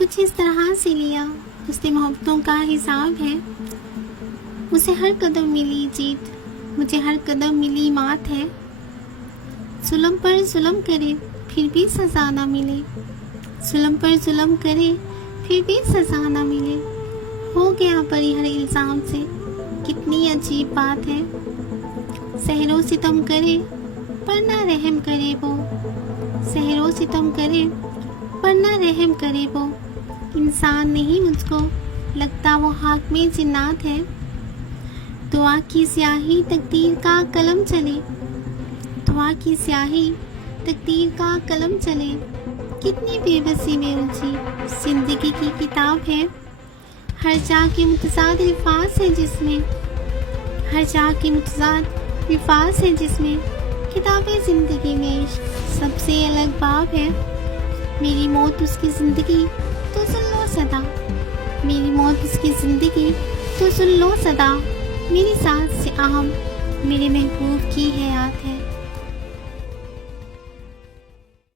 کچھ اس طرح سے لیا، اس نے محبتوں کا حساب ہے۔ اسے ہر قدم ملی جیت، مجھے ہر قدم ملی مات ہے۔ ظلم پر ظلم کرے پھر بھی سزا نہ ملے، ظلم پر ظلم کرے پھر بھی سزا نہ ملے۔ ہو گیا بری ہر الزام سے، کتنی عجیب بات ہے۔ سحر و ستم کرے پر نہ رحم کرے وہ، سحر و ستم کرے پر نہ رحم کرے وہ۔ انسان نہیں مجھ کو لگتا وہ حاکم جنات ہے۔ دعا کی سیاہی تقدیر کا قلم چلے، دعا کی سیاہی تقدیر کا قلم چلے۔ کتنی بے بسی میں الجھی زندگی کی کتاب ہے، ہر جا کے متضاد الفاظ ہے جس میں، ہر جا کے متضاد الفاظ ہے جس میں۔ کتاب زندگی میں عشق سب سے الگ باب ہے۔ میری موت اس کی زندگی تو سن لو صدا، میری موت اس کی زندگی تو سن لو صدا۔ میری ساتھ سے اہم میرے محبوب کی حیات ہے۔